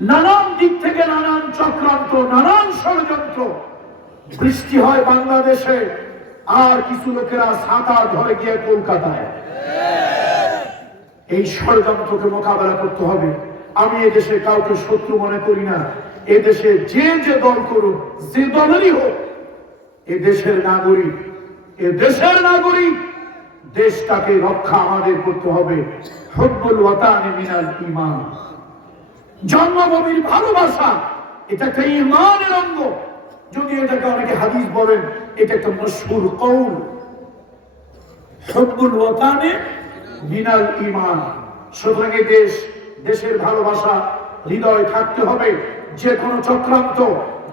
নানান দিক থেকে নানান চক্রান্ত, নানান ষড়যন্ত্র। বৃষ্টি হয় বাংলাদেশে, আর কিছু লোকেরা ছাতা ধরে গিয়ে কলকাতায়। এই ষড়যন্ত্রকে মোকাবেলা করতে হবে। আমি এদেশে কাউকে শত্রু মনে করি না। এদেশে যে যে দল করুক, যে দলেরই হোক, এদেশের নাগরিক, এদেশের নাগরিক। দেশটাকে রক্ষা আমাদের করতে হবে। হুব্বুল ওয়াতানি মিনাল ঈমান। জন্মভূমির ভালোবাসা এটা একটা ঈমানের অঙ্গ। যদি এটাকে অনেকে হাদিস বলেন, এটা একটা মশহুর কওল। হুব্বুল ওয়াতানি মিনাল ঈমান। সুতরাং দেশের ভালোবাসা হৃদয়ে থাকতে হবে। যে কোনো চক্রান্ত,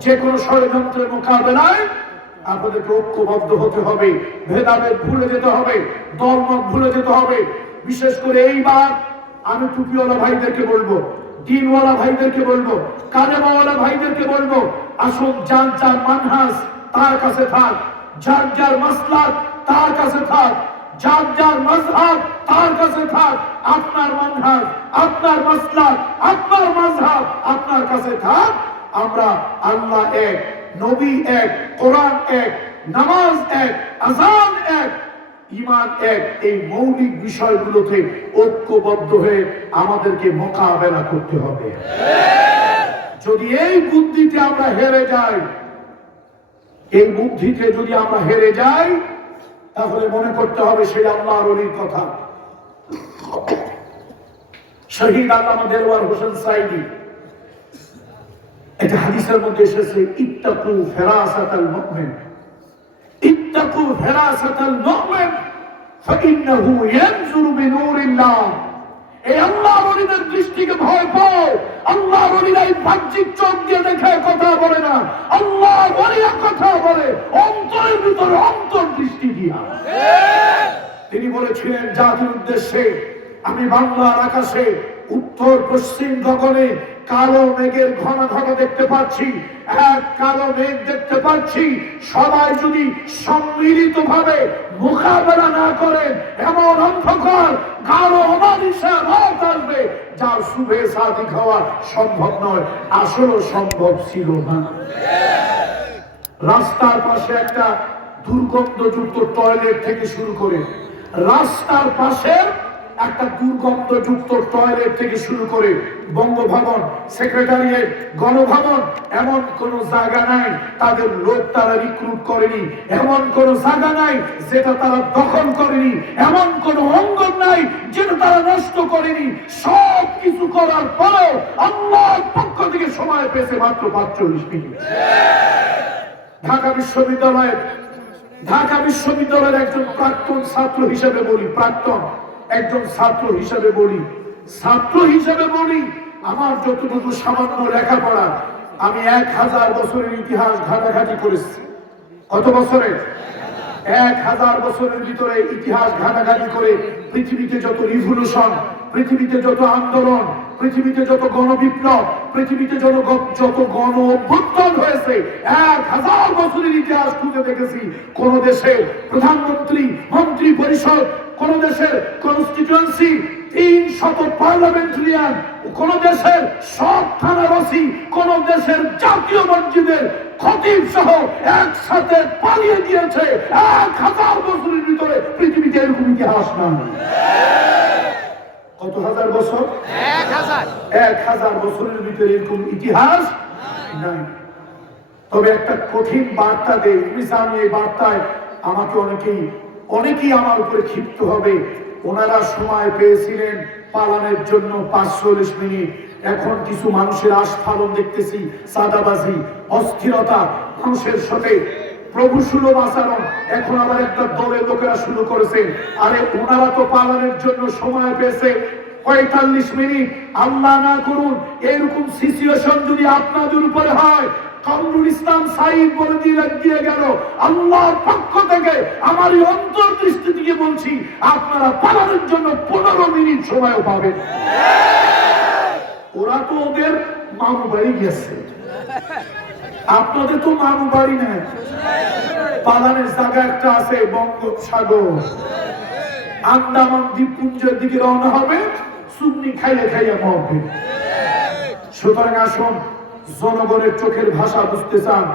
যে কোনো ষড়যন্ত্রের মোকাবেলায় আপনাদেরকে ঐক্যবদ্ধ হতে হবে। ভেদাভেদ ভুলে যেতে হবে, দলমত ভুলে যেতে হবে। বিশেষ করে এইবার আমি টুপিওয়ালা ভাইদেরকে বলবো, দিনওয়ালা ভাইদেরকে বলবো, কালেমাওয়ালা ভাইদেরকে বলবো, আসুন যার যার মানহাজ তার কাছে থাক, যার যার মাসলাক তার কাছে থাক, যার যার মাযহাব তার কাছে থাক। আপনার মানহাজ, আপনার মাসলাক, আপনার মাযহাব আপনার কাছে থাক। আমরা আল্লাহ এক, নবী এক, কোরআন এক, নামাজ এক, আযান এক, ঈমান এক, এই মৌলিক বিষয়গুলোতে ঐক্যবদ্ধ হয়ে আমাদেরকে মোকাবেলা করতে হবে। যদি এই বুদ্ধিতে আমরা হেরে যাই, এই বুদ্ধিতে যদি আমরা হেরে যাই, তাহলে মনে করতে হবে সেই আল্লাহর ওলির কথা। শহীদ আল্লামা দেলওয়ার হোসেন সাইদি, এটা হাদিসের মধ্যে এসেছে, ইত্তাকু ফিরাসাতাল মুমিন, ইত্তাকু ফিরাসাতাল মুমিন ফাইন্নাহু ইয়ানজুরু বিনূরিল্লাহ। এই আল্লাহর ওলিদের দৃষ্টিকে ভয় পাও। আল্লাহর ওলিরা এই বাহ্যিক চোখ দিয়ে দেখে কথা বলে না, আল্লাহর ওলিরা কথা বলে অন্তরের ভিতরে অন্তর্দৃষ্টি দিয়া। তিনি বলেছিলেন জাতির উদ্দেশ্যে, আমি বাংলার আকাশে উত্তর পশ্চিম গগনে কালো মেঘের ঘন ঘন দেখতে পাচ্ছি, এক কালো মেঘ দেখতে পাচ্ছি। সবাই যদি সম্মিলিত ভাবে মোকাবেলা না করে, এমন অন্ধকার কালো অমানিসা রাত আসবে যার শুভে সাদিক হওয়া সম্ভব নয়, আসলে সম্ভব ছিল না। রাস্তার পাশে একটা দুর্গন্ধযুক্ত টয়লেট থেকে শুরু করে, রাস্তার পাশে একটা দুর্গন্ধযুক্ত টয়লেট থেকে শুরু করে বঙ্গভবন, সেক্রেটারিয়েট, গণভবন, এমন কোন জায়গা নাই তাদের লোক তারা রিক্রুট করেনি, এমন কোন জায়গা নাই যেটা তারা দখল করেনি, এমন কোন অঙ্গন নাই যেটা তারা নষ্ট করেনি। সব কিছু করার পরেও আল্লাহর পক্ষ থেকে সময় পেয়েছে মাত্র 45 মিনিট। ঢাকা বিশ্ববিদ্যালয়ের একজন প্রাক্তন ছাত্র হিসেবে বলি, একজন ছাত্র হিসেবে বলি, আমার যতটুকু সামান্য লেখাপড়া, আমি 1000 বছরের ইতিহাস ঘাটাঘাটি করেছি। কত বছরের? 1000 বছরের ভিতরে ইতিহাস ঘাটাঘাটি করে পৃথিবীতে যত রিভলিউশন, পৃথিবীতে যত আন্দোলন, পৃথিবীতে যত গণবিপ্লব, পৃথিবীতে যত গণ অভ্যুত্থান হয়েছে, 1000 বছরের ইতিহাস খুঁজে দেখেছি। কোন দেশের প্রধানমন্ত্রী, মন্ত্রী পরিষদ, কোন দেশের কনস্টিটিউয়েন্সি, 300 পার্লামেন্টারিয়ান, কোন দেশের সব থানার ওসি, কোন দেশের জাতীয় মসজিদের খতিব সহ একসাথে পালিয়ে গিয়েছে। 1000 বছরের ভিতরে পৃথিবীতে এরকম ইতিহাস নাই। কত হাজার বছর? 1000 বছরের ভিতরে এরকম ইতিহাস নাই। তবে একটা কঠিন বার্তা দেয়, আমি এই বার্তায় আমাকে অনেকেই আমার উপরে ক্ষিপ্ত হবে। ওনারা সময় পেয়েছিলেন পালানোর জন্য 45 মিনিট। এখন কিছু মানুষের আস্ফালন দেখতেছি, সাদাবাজি, অস্থিরতা, মানুষের সাথে প্রভু সুলভ আচরণ। এখন আবার একটা দলের লোকেরা শুরু করেছে, আরে ওনারা তো পালানোর জন্য সময় পেয়েছে 45 মিনিট। আল্লাহ না করুন এরকম সিচুয়েশন যদি আপনাদের উপরে হয়, কামরুল ইসলাম সাইদ বলে দিয়ে গেল, আল্লাহর পক্ষ থেকে আমার এই অন্তর্দৃষ্টি থেকে বলছি, আপনারা পালানোর জন্য 15 মিনিট সময়ও পাবেন। ওরা তো ওদের মামু বাড়ি গেছে, আপনাদের তো মামু বাড়ি নেই। পালানের জায়গা একটা আছে বঙ্গোপসাগর, আন্দামান দ্বীপপুঞ্জের দিকে রওনা হবে, সুন্নি খাইয়া মরবে। সুতরাং আসুন, জনগণের চোখের ভাষা বুঝতে চান,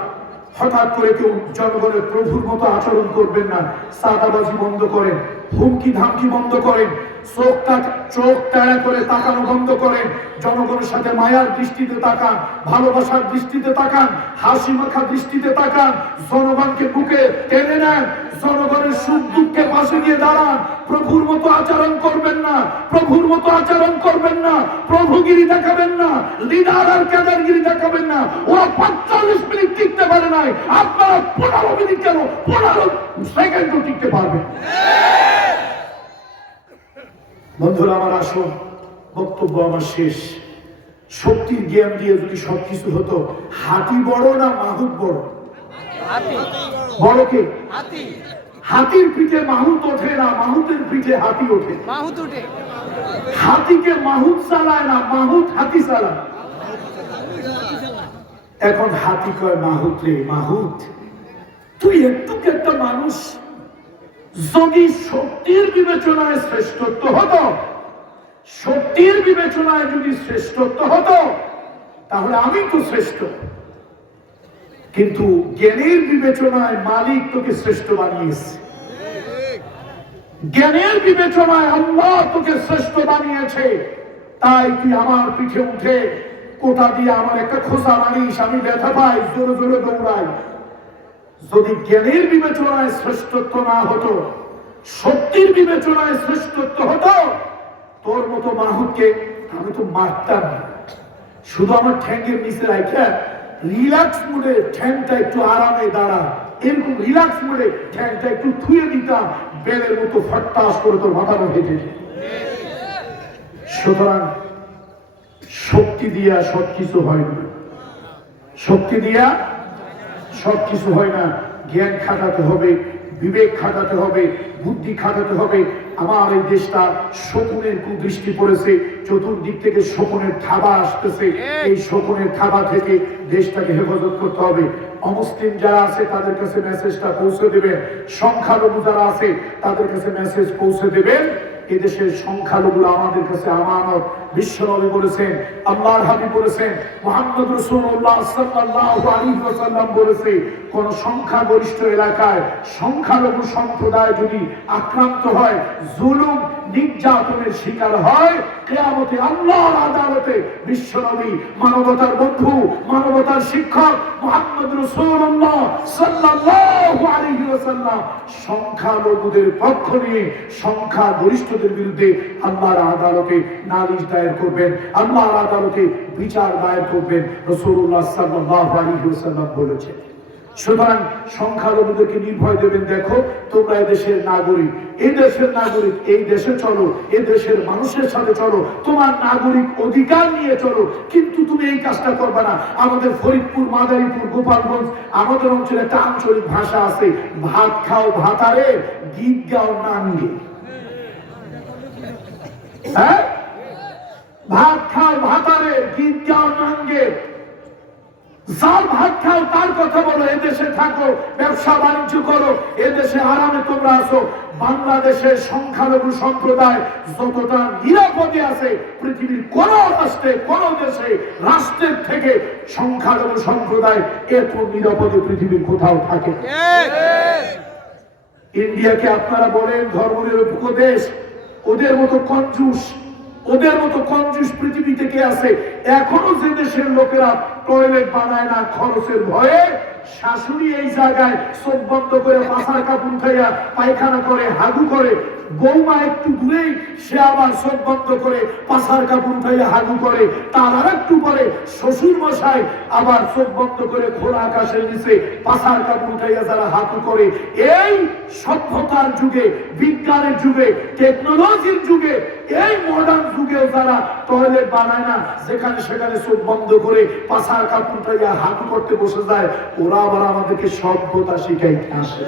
হঠাৎ করে কেউ জনগণের প্রভুর মতো আচরণ করবেন না। সাদাবাজি বন্ধ করেন, হুমকি ধামকি বন্ধ করেন, চোখ তেড়া করে তাকানো বন্ধ করেন। জনগণের সাথে মায়ার দৃষ্টিতে তাকান, ভালোবাসার দৃষ্টিতে তাকান, হাসি মাখা দৃষ্টিতে তাকান। জনগণকে বুকে টেনে নেন, জনগণের সুখ দুঃখে পাশে গিয়ে দাঁড়ান। প্রভুর মতো আচরণ করবেন না, প্রভুর মতো আচরণ করবেন না, প্রভুগিরি দেখাবেন না, লিডার আর ক্যাডারগিরি দেখাবেন না। ওরা 45 মিনিট টিকতে পারে নাই, আপনারা 15 মিনিট কেন 15 সেকেন্ডও টিকতে পারবেন। বন্ধুরা আমার, আসুন, বক্তব্য আমার শেষ। শক্তির জ্ঞান দিয়ে যদি সবকিছু হতো, হাতি বড় না মাহুত বড়? বড় কে? হাতির পিঠে মাহুত ওঠে না, মাহুতের পিঠে হাতি ওঠে। হাতিকে মাহুত চালায় না, মাহুত হাতি চালায়। এখন হাতি কয় মাহুত রে, মাহুত তুই একটু একটা মানুষ, যদি শক্তির বিবেচনায় শ্রেষ্ঠত্ব হতো, শক্তির বিবেচনায় যদি শ্রেষ্ঠত্ব হতো, তাহলে আমি তো শ্রেষ্ঠ। কিন্তু জ্ঞানের বিবেচনায় মালিক তোকে শ্রেষ্ঠ বানিয়েছে, জ্ঞানের বিবেচনায় আল্লাহ তোকে শ্রেষ্ঠ বানিয়েছে। তাই তুই আমার পিঠে উঠে কোটা দিয়ে আমার একটা খোসা মারিস, আমি ব্যথা পাই, জোরে জোরে দৌড়াই। যদি জ্ঞানের বিবেচনায় শ্রেষ্ঠত্ব না হতো, শক্তির বিবেচনায় শ্রেষ্ঠত্ব হতো, তোর মতো মাহুতকে আমি তো মারতাম না। শুধু আমার ঠ্যাঙ্গের নিচে রাখা রিল্যাক্স মুডে ঠ্যাংটা একটু আরামে দাঁড়া, এরকম রিল্যাক্স মুডে ঠ্যাংটা একটু থুয়ে দিতাম, বেলের মতো ফট্টাস করে তোর মাথাটা হেঁটে। সুতরাং শক্তি দিয়া সবকিছু হয় না, শক্তি দিয়া সবকিছু হয় না। জ্ঞান খাটাতে হবে, বিবেক খাটাতে হবে, বুদ্ধি খাটাতে হবে। আমার এই দেশটা শকুনের কুদৃষ্টি পড়েছে, চতুর্দিক থেকে শকুনের থাবা আসতেছে। এই শকুনের থাবা থেকে দেশটাকে হেফাজত করতে হবে। অমুসলিম যারা আছে তাদের কাছে মেসেজটা পৌঁছে দেবেন, সংখ্যালঘু যারা আছে তাদের কাছে মেসেজ পৌঁছে দেবেন। এদেশের সংখ্যালঘু আমাদের কাছে আমানত। বিশ্বনবী বলেছেন, আল্লাহর হাবিব বলেছেন, মুহাম্মদ রাসূলুল্লাহ সাল্লাল্লাহু আলাইহি ওয়াসাল্লাম বলেছে, কোন সংখ্যাগরিষ্ঠ এলাকায় সংখ্যালঘু সম্প্রদায় যদি আক্রান্ত হয়, জুলুম নির্যাতনের শিকার হয়, কিয়ামতে আল্লাহর আদালতে বিশ্বনবী মানবতার বন্ধু, মানবতার শিক্ষক মুহাম্মদ রাসূলুল্লাহ সাল্লাল্লাহু আলাইহি ওয়াসাল্লাম সংখ্যালঘুদের পক্ষ নিয়ে সংখ্যাগরিষ্ঠদের বিরুদ্ধে আল্লাহর আদালতে নালিশ দায়ের করবেন, আল্লাহর আদালতে বিচার দায়ের করবেন। রাসূলুল্লাহ সাল্লাল্লাহু আলাইহি ওয়াসাল্লাম বলেছেন। সুতরাং সংখ্যালঘুদেরকে নির্ভয় দেবেন, দেখো তোমরা এদেশের নাগরিক, এই দেশের নাগরিক, এই দেশে চলো, এই দেশের মানুষের সাথে চলো, তোমার নাগরিক অধিকার নিয়ে চলো। কিন্তু তুমি এই কাজটা করবে না। আমাদের ফরিদপুর, মাদারীপুর, গোপালগঞ্জ, আমাদের অঞ্চলে একটা আঞ্চলিক ভাষা আছে, ভাত খাও ভাতারে, গীত গাও নাঙ্গে। হ্যাঁ, ভাত খাও ভাতারে, গীত গাও নাঙ্গে। যার ভাত খাও তার কথা বলো, এদেশে থাকো, ব্যবসা বাণিজ্য করো, এদেশে আরামে তোমরা আসো। বাংলাদেশের সংখ্যালঘু সম্প্রদায় যতটা নিরাপদে আছে, পৃথিবীর কোন রাষ্ট্রে, কোন দেশে, রাষ্ট্রের থেকে সংখ্যালঘু সম্প্রদায় এত নিরাপদে পৃথিবীর কোথাও থাকে। ইন্ডিয়াকে আপনারা বলেন ধর্মনিরপেক্ষ দেশ, ওদের মতো কঞ্জুস, ওদের মতো কঞ্জুস পৃথিবী থেকে আছে। এখনো যে দেশের লোকেরা টয়লেট বানায় না খরচের ভয়ে, শাশুড়ি এই জায়গায় চোখ বন্ধ করে পাছার কাপড় উঠাইয়া পায়খানা করে, হাগু করে, বৌমা একটু দূরেই সে আবার চোখ বন্ধ করে পাছার কাপড় উঠাইয়া হাগু করে, তার আর একটু পরে শ্বশুর মশাই আবার চোখ বন্ধ করে খোলা আকাশের নিচে পাছার কাপড় উঠাইয়া যারা হাগু করে। এই সভ্যতার যুগে, বিজ্ঞানের যুগে, টেকনোলজির যুগে, এই মডার্ন যুগেও যারা টয়লেট বানায় না, যেখানে সেখানে চোখ বন্ধ করে পাছার কাপড় উঠাইয়া হাগু করতে বসে যায়, ওরা আবার আমাদেরকে সভ্যতা শিখাইতে আসে।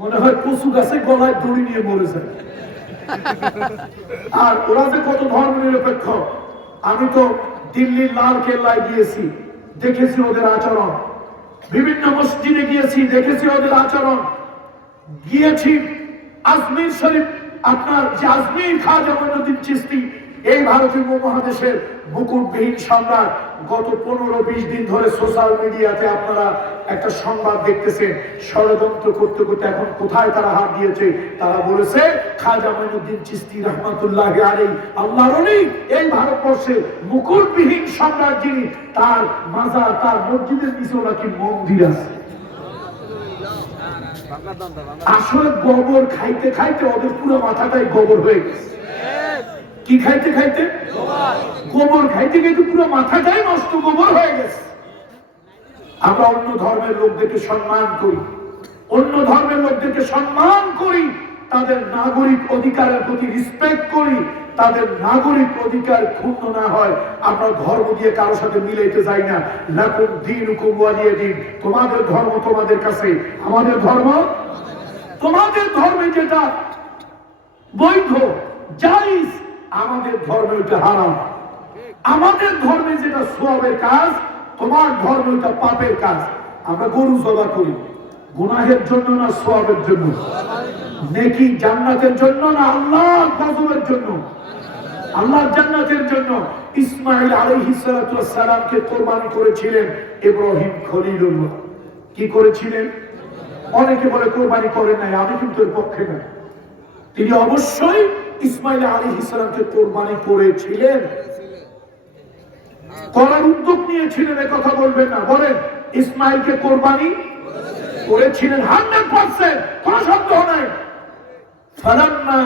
মনে হয় কচু গাছে গলায় দড়ি নিয়ে মরে যায়। আর ওরা যে কত ধর্ম নিরপেক্ষ। আমি তো দিল্লির লাল কেল্লায় গিয়েছি, দেখেছি ওদের আচরণ। বিভিন্ন মসজিদে গিয়েছি, দেখেছি ওদের আচরণ। গিয়েছি আজমির শরীফ, আপনার যে আজমির খাজা মঈনুদ্দিন চিশতি, এই ভারতীয় উপমহাদেশের মুকুটবিহীন সম্রাট গত 15-20 দিন ধরে সোশ্যাল মিডিয়াতে আপনারা একটা সংবাদ দেখতেছেন, ষড়যন্ত্র করতে করতে এখন কোথায় তারা হাত দিয়েছে। তারা বলেছে খাজা মঈনুদ্দিন চিশতি রহমাতুল্লাহি আলাইহি আল্লাহর ওলি, এই ভারতবর্ষে মুকুটবিহীন সম্রাট যিনি, তার মাজার, তার মসজিদের নিচে নাকি মন্দির আছে। আসলে গোবর খাইতে খাইতে ওদের পুরো মাথাটাই গোবর হয়ে গেছে। কি খাইতে খাইতে? গোবর খাইতে খাইতে পুরো মাথাটাই নষ্ট, গোবর হয়ে গেছে। আমরা অন্য ধর্মের লোকদেরকে সম্মান করি, অন্য ধর্মের লোকদেরকে সম্মান করি, তাদের নাগরিক অধিকারের প্রতি রেসপেক্ট করি, তাদের নাগরিক অধিকার ক্ষুণ্ণ না হয় আমরা ধর্ম দিয়ে কারোর সাথে মিলাইতে যাই না। লাকুম দীনুকুম ওয়ালিয়া দীন, তোমাদের ধর্ম তোমাদের কাছে, আমাদের ধর্ম তোমাদের ধর্মে যেটা বৈধ জায়েজ, আমাদের ধর্মে ওটা হারাম। আমাদের ধর্মে যেটা সওয়াবের কাজ, তোমার ধর্মে ওটা পাপের কাজ। আমরা গরু জবাই করি গুনাহের জন্য না সওয়াবের জন্য? নেকি জান্নাতের জন্য না আল্লাহর গজবের জন্য? আল্লাহর জান্নাতের জন্য। ইসমাঈল আলাইহিস সালাতু ওয়াস সালামকে কুরবানি করেছিলেন ইব্রাহিম খলিলুল্লাহ। কি করেছিলেন? অনেকে বলে কুরবানি করেন নাই, আমি কিন্তু এর পক্ষে না। তিনি অবশ্যই ইসমাঈল আলাইহিস সালামকে কুরবানি করেছিলেন, করার উদ্যোগ নিয়েছিলেন। এ কথা বলবেন না, বলেন ইসমাঈলকে কুরবানি করেছিলেন 100%, কোনো সন্দেহ নাই। ফালাম্মা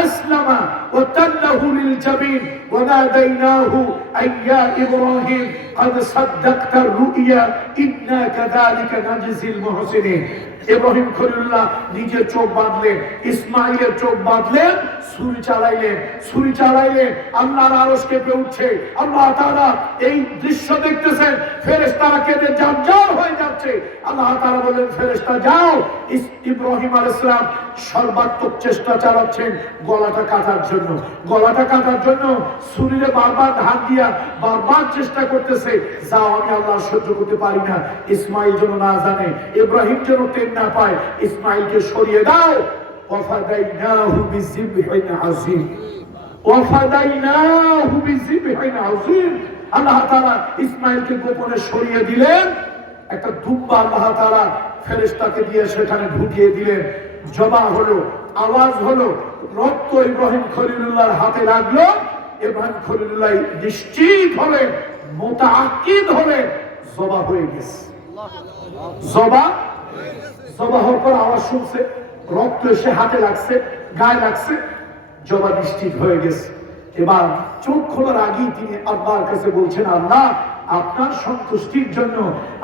আসলামা ওয়া তাল্লাহু লিল জাবিন ওয়া নাদাইনাহু আইয়া ইব্রাহিম قد صدقت الرؤيا إنا كذلك نجزي المحسنين। ইব্রাহিম খলিলুল্লাহ নিজের চোখ বাঁধলেন, ইসমাঈলের চোখ বাঁধলেন, ছুরি চালাইলেন, আল্লাহর আরশ কেঁপে উঠছে। আল্লাহ তাআলা এই দৃশ্য দেখতেছেন, ফেরেশতারা কেঁদে জারজার হয়ে যাচ্ছে। আল্লাহ তাআলা বলেন ফেরেশতা যাও। ইব্রাহিম আলাইহিস সালাম সর্বাত্মক চেষ্টা চালাচ্ছেন গলাটা কাটার জন্য, ছুরিরে বারবার ধার দিয়া বারবার চেষ্টা করতেছে, যাও আমি আল্লাহ সহ্য করতে পারি না। ইসমাঈল যেন না জানে, ইব্রাহিম যেন টের না পায়, ইসমাঈলকে সরিয়ে দাও। ওয়াফাদাইনাহু বিযিবহিন আযীম, ওয়াফাদাইনাহু বিযিবহিন আযীম। আল্লাহ তাআলা ইসমাঈলকে গোপনে সরিয়ে দিলেন। একটা দুম্বা আল্লাহ তাআলা ফেরেশতাকে দিয়ে সেখানে ঢুকিয়ে দিলেন। জবা হলো, আওয়াজ হলো, রক্ত ইব্রাহিম খলিলুল্লাহর হাতে লাগলো। ইব্রাহিম খলিলুল্লাহ নিশ্চিত হলেন, মুতাআক্কিদ হলেন, জবা হয়ে গেছে। জবা হওয়ার পর আওয়াজ শুনছে, রক্ত এসে হাতে লাগছে, গায়ে লাগছে, জবা নিশ্চিত হয়ে গেছে। এবার চোখ খোলার আগেই তিনি আল্লাহর কাছে বলছেন, আল্লাহ আপনার সন্তুষ্টির জন্য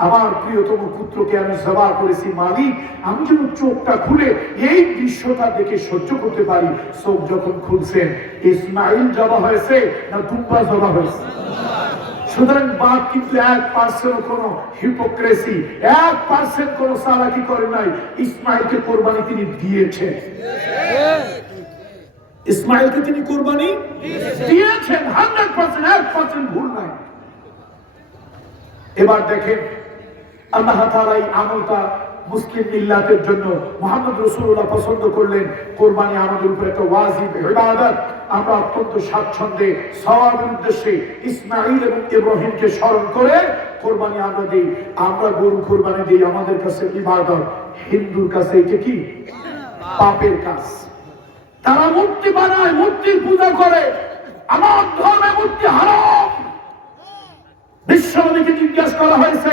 আমার প্রিয়তম পুত্রকে আমি জবাহ করেছি, মালিক আমি যেন চোখটা খুলে এই দৃশ্যটা দেখে সহ্য করতে পারি। চোখ যখন খুলছেন, ইসমাঈল জবাহ হয়েছে না দুম্বা জবাহ হয়েছে? সুতরাং বাপ কিন্তু 1% কোন হিপোক্রেসি, 1% কোন চালাকি করে নাই। ইসমাঈলকে কোরবানি তিনি দিয়েছেন, ইসমাঈলকে তিনি কোরবানি দিয়েছেন 100%, 1% ভুল নাই। এবার দেখেন আল্লাহ তাআলা এই আমলটা মুসলিম মিল্লাতের জন্য মুহাম্মদ রাসূলুল্লাহ পছন্দ করলেন। কোরবানি আমাদের উপর একটা ওয়াজিব ইবাদত। আমরা অত্যন্ত স্বাচ্ছন্দ্যে সওয়াবের উদ্দেশ্যে ইসমাঈল এবং ইব্রাহিমকে স্মরণ করে কোরবানি আমরা দিই। আমরা গরু কোরবানি দিই, আমাদের কাছে ইবাদত। হিন্দুর কাছে এটা কি? পাপের কাজ। তারা মূর্তি বানায়, মূর্তির পূজা করে। আমার ধর্মে মূর্তি হারাম। বিশ্বনবীকে জিজ্ঞাসা করা হয়েছে,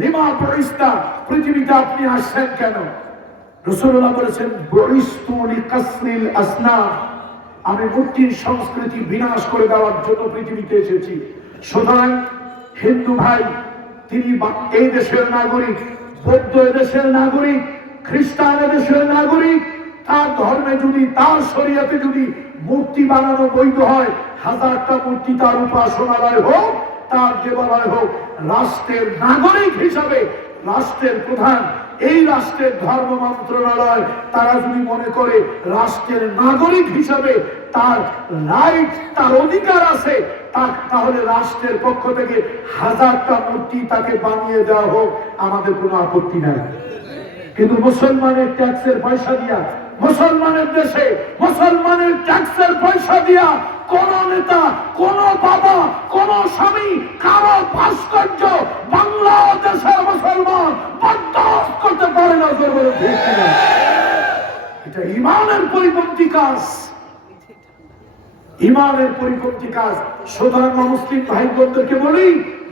লিমা বুইস্তা, পৃথিবীতে আপনি আসছেন কেন? রাসূলুল্লাহ বলেছেন, বুইস্তু লিকাসরিল আসনাম, আমি মূর্তির সংস্কৃতি বিনাশ করে দেওয়ার জন্য পৃথিবীতে এসেছি। সুতরাং হিন্দু ভাই, তিনি এই দেশের নাগরিক, বৌদ্ধ দেশের নাগরিক, খ্রিস্টান দেশের নাগরিক। তার ধর্মে যদি, তার শরীয়তে যদি মূর্তি বানানো বৈধ হয়, 1000টা মূর্তি তার উপাসনালয় হোক, তার দেবালয় হোক, রাষ্ট্রের নাগরিক হিসাবে রাষ্ট্রের প্রধান, এই রাষ্ট্রের ধর্ম মন্ত্রণালয় তারা যদি মনে করে রাষ্ট্রের নাগরিক হিসাবে তার রাইট, তার অধিকার আছে, তাহলে রাষ্ট্রের পক্ষ থেকে 1000টা মূর্তি তাকে বানিয়ে দেওয়া হোক, আমাদের কোনো আপত্তি নাই। কিন্তু মুসলমানের ট্যাক্সের পয়সা দিয়া মুসলমানের দেশে মুসলমানের ট্যাক্সের পয়সা দিয়া কোন নেতা, কোন বাবা, কোন স্বামী কারো ভাস্কর্য বাংলাদেশের মুসলমান বরদাস্ত করতে পারে না। এটা ইমানের পরিপন্থী কাজ, ইমানের পরিপন্থী কাজ। সুতরাং মুসলিম ভাই বোনদেরকে বলি,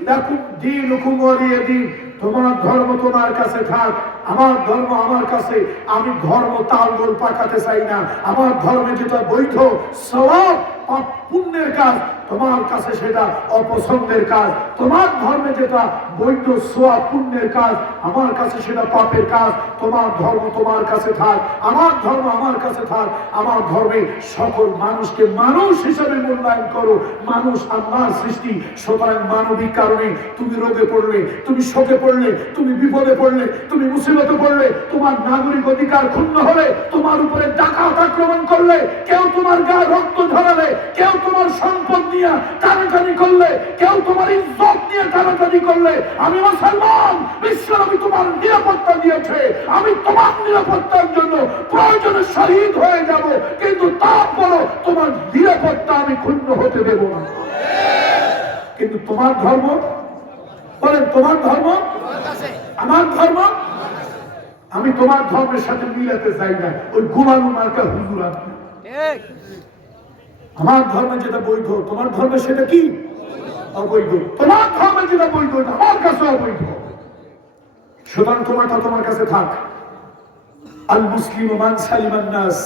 লাকুম দীনুকুম ওয়ালিয়া দীন, তোমার ধর্ম তোমার কাছে থাক, আমার ধর্ম আমার কাছে। আমি ধর্ম তালগোল পাকাতে চাই না। আমার ধর্মে যেটা বৈধ সওয়াব পুণ্যের কাজ, তোমার কাছে সেটা অপছন্দের কাজ। তোমার ধর্মে যেটা বৈধ সওয়াব পুণ্যের কাজ, আমার কাছে সেটা পাপের কাজ। তোমার ধর্ম তোমার কাছে থাক, আমার ধর্ম আমার কাছে থাক। আমার ধর্মে সকল মানুষকে মানুষ হিসেবে মূল্যায়ন করো। মানুষ আল্লাহর সৃষ্টি। সুতরাং মানবিক কারণে তুমি রোগে পড়লে, তুমি শোকে পড়লে, তুমি বিপদে পড়লে, তুমি মুসিবতে পড়লে, তোমার নাগরিক অধিকার ক্ষুণ্ণ হলে, তোমার উপরে ডাকাত আক্রমণ করলে, কেউ তোমার গায়ে রক্ত ঝরালে, কেউ তোমার সম্পদ নিয়ে টানাটানি করলে, কেউ তোমার ইজ্জত নিয়ে টানাটানি করলে, আমি মুসলমান, বিশ্বনবী তোমার নিরাপত্তা দিয়েছে। আমি তোমার নিরাপত্তার জন্য প্রয়োজনে শহীদ হয়ে যাব, কিন্তু তারপরও তোমার নিরাপত্তা আমি ক্ষুণ্ণ হতে দেব না। কিন্তু তোমার ধর্ম, বলেন তোমার ধর্ম আমার ধর্ম, আমি তোমার ধর্মের সাথে মিলাতে চাই না। ওই গোলাম মার্কা হুজুর আপনি। আমার ধর্মে যেটা বৈধ, তোমার ধর্মে সেটা কি অবৈধ। তোমার ধর্মে যেটা বৈধ, আমার কাছে অবৈধ। সুতরাং তোমারটা তোমার কাছে থাক। আল মুসলিমু মান সালিমান নাস,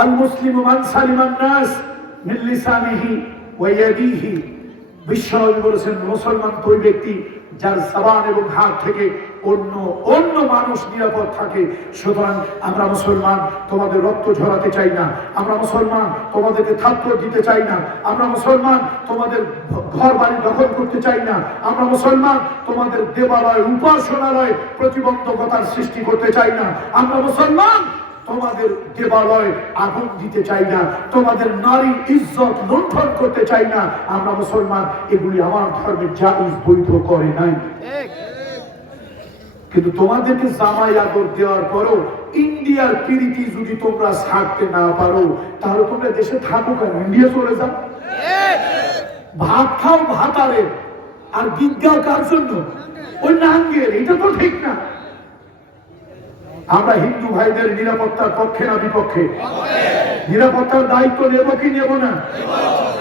আল মুসলিমু মান সালিমান নাস মিন লিসানিহি ওয়া ইয়াদিহি। বিশ্বনবী বলেছেন, মুসলমান ওই ব্যক্তি যার জবান এবং হাত থেকে অন্য মানুষ নিরাপদ থাকে। সুতরাং আমরা মুসলমান তোমাদের রক্ত ঝরাতে চাই না, আমরা মুসলমান তোমাদেরকে থাপ্পড় দিতে চাই না, আমরা মুসলমান তোমাদের ঘর বাড়ি দখল করতে চাই না, আমরা মুসলমান তোমাদের দেবালয় উপাসনালয় প্রতিবন্ধকতার সৃষ্টি করতে চাই না, আমরা মুসলমান তোমাদের দেবালয় আগুন দিতে চাই না, তোমাদের নারী ইজ্জত লুণ্ঠন করতে চাই না। আমরা মুসলমান এগুলি আমার ধর্মে জায়েজ বৈধ করে নাই। কিন্তু তোমাদেরকে জামাই আদর দেওয়ার পরও ইন্ডিয়ার প্রীতি যদি তোমরা ছাড়তে না পারো, তাহলে তোমরা দেশে থাকো কেন? ইন্ডিয়া চলে যাও। ভাত খাও ভাতারে, আর বিজ্ঞান কার জন্য? ওই নাঙ্গের। এটা তো ঠিক না। আমরা হিন্দু ভাইদের নিরাপত্তার পক্ষে না বিপক্ষে? নিরাপত্তার দায়িত্ব নেব কি নেব না?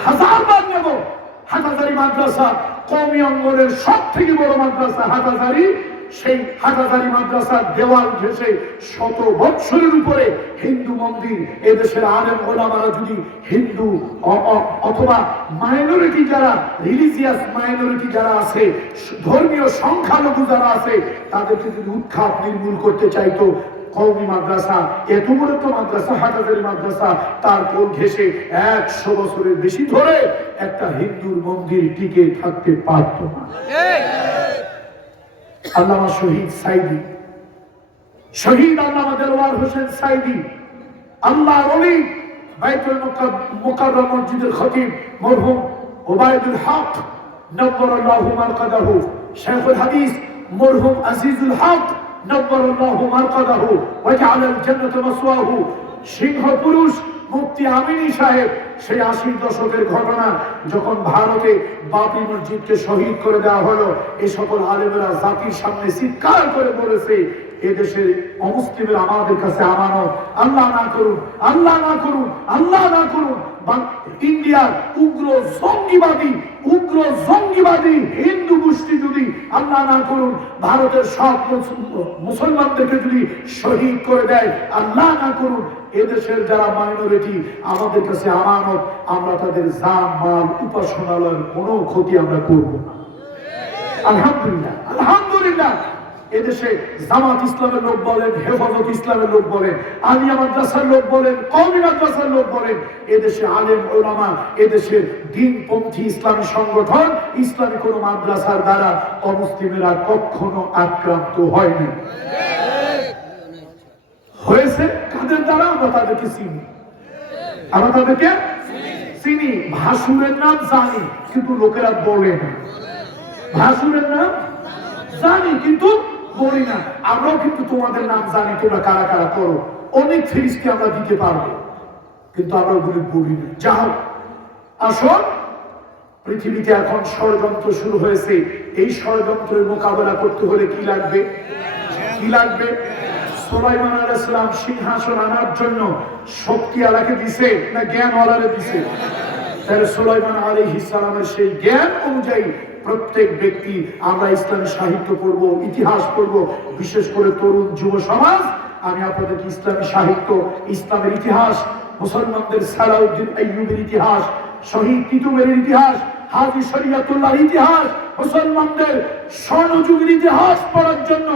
হাজারবার নেব। হাটহাজারী মাদ্রাসা কওমি অঙ্গনের সব থেকে বড় মাদ্রাসা হাটহাজারী। সেই হাটহাজারী মাদ্রাসার দেওয়াল ঘেঁষে 100 বছরের উপরে হিন্দু মন্দির। এদেশের আলেম ওলামারা যদি হিন্দু অথবা মাইনরিটি যারা, রিলিজিয়াস মাইনরিটি যারা আছে, ধর্মীয় সংখ্যালঘু যারা আছে, তাদেরকে যদি উৎখাত নির্মূল করতে চাইতো, কওমি মাদ্রাসা, এত বড় তো মাদ্রাসা হাটহাজারী মাদ্রাসা, তার কোল ঘেঁষে 100 বছরের বেশি ধরে একটা হিন্দুর মন্দির টিকে থাকতে পারত না। আল্লামা শহীদ সাইদি, শহীদ আল্লামা দেলোয়ার হোসেন সাইদি, আল্লাহর ওলি, বাইতুল মুকাররম মসজিদের খতিব মরহুম ওবায়দুল হক নব্বরাল্লাহু মারকাদাহু, শাইখুল হাদিস মরহুম আজিজুল হক নব্বরাল্লাহু মারকাদাহু ওয়া জাআলাল জান্নাতা মাসওয়াহু, সিংহ পুরুষ মুফতি আমিনী সাহেব। সেই 80 দশকের ঘটনা, যখন ভারতে বাবরি মসজিদকে শহীদ করে দেওয়া হলো, এই সকল আলেমেরা জাতির সামনে চিৎকার করে বলেছে, এদেশের অমুসলিমের আমাদের কাছে আমানত। আল্লাহ না করুন, আল্লাহ না করুন, আল্লাহ না করুন, ইন্ডিয়ার উগ্র জঙ্গিবাদী হিন্দু গোষ্ঠী যদি আল্লাহ না করুন ভারতের সব মুসলমানদেরকে যদি শহীদ করে দেয়, আল্লাহ না করুন, এদেশের যারা মাইনরিটি আমাদের কাছে আমানত, আমরা তাদের জান মাল উপাসনালয়ের কোনো ক্ষতি আমরা করব না। আলহামদুলিল্লাহ, আলহামদুলিল্লাহ। এদেশে জামাত ইসলামের লোক বলেন, হেফাজত ইসলামের লোক বলেন, আলিয়া মাদ্রাসার লোক বলেন, কওমি মাদ্রাসার লোক বলেন, এদেশে আলেম ওলামা, এদেশের দ্বীনপন্থী ইসলামী সংগঠন, ইসলামী কোন মাদ্রাসার দ্বারা অমুসলিমেরা কখনো আক্রান্ত হয়নি। হয়েছে কাদের দ্বারা? আমরা তাদেরকে চিনি, আমরা তাদেরকে চিনি। ভাসুরের নাম জানি, কিন্তু লোকেরা বলে না। ভাসুরের নাম জানি, কিন্তু বলি না। আমরাও কিন্তু তোমাদের নাম জানি, তোমরা কারা কারা করো। অনেক ফিরিস্তি আমরা দিতে পারবো, কিন্তু আমরা ওগুলি বলি না। যা হোক, আসুন, পৃথিবীতে এখন ষড়যন্ত্র শুরু হয়েছে। এই ষড়যন্ত্রের মোকাবেলা করতে হলে কি লাগবে? কি লাগবে? সুলাইমান আলাইহিস সালাম সিংহাসন আনার জন্য শক্তি আলাকে দিছে না জ্ঞান আলাকে দিছে? তাহলে সুলাইমান আলাইহিস সালামের সেই জ্ঞান অনুযায়ী প্রত্যেক ব্যক্তি আমরা ইসলামী সাহিত্য পড়ব, ইতিহাস পড়ব, বিশেষ করে তরুণ যুব সমাজ। আমি আপনাদেরকে ইসলামী সাহিত্য, ইসলামের ইতিহাস, মুসলমানদের সালাউদ্দিন আইয়ুবের ইতিহাস, শহীদ তিতুমের ইতিহাস, হাজী শরীয়তুল্লাহর ইতিহাস, মুসলমানদের স্বর্ণযুগের ইতিহাস পড়ার জন্য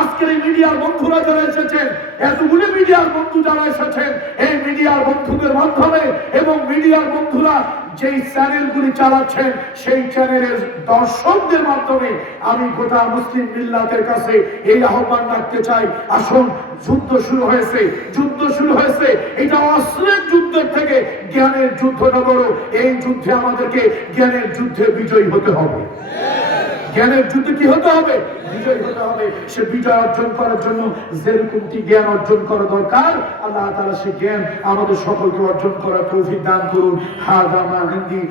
আজকের এই মিডিয়ার বন্ধুরা যারা এসেছেন, এতগুলো মিডিয়ার বন্ধু যারা এসেছেন, এই মিডিয়ার বন্ধুদের মাধ্যমে এবং মিডিয়ার বন্ধুরা যেই চ্যানেলগুলি চালাচ্ছেন সেই চ্যানেলের দর্শকদের মাধ্যমে আমি গোটা মুসলিম মিল্লাতের কাছে এই আহ্বান রাখতে চাই, আসুন, যুদ্ধ শুরু হয়েছে, যুদ্ধ শুরু হয়েছে। এটা অস্ত্রের যুদ্ধের থেকে জ্ঞানের যুদ্ধটা বড়। এই যুদ্ধে আমাদেরকে জ্ঞানের যুদ্ধে বিজয়ী হতে হবে। জ্ঞানের যুদ্ধে কি হতে হবে? বিজয় হতে হবে। সে বিজয় অর্জন করার জন্য যেরকমটি জ্ঞান অর্জন করা দরকার, আল্লাহ তাআলা সে জ্ঞান আমাদের সকলকে অর্জন করার তৌফিক দান করুন। হাদা মা ইনদি।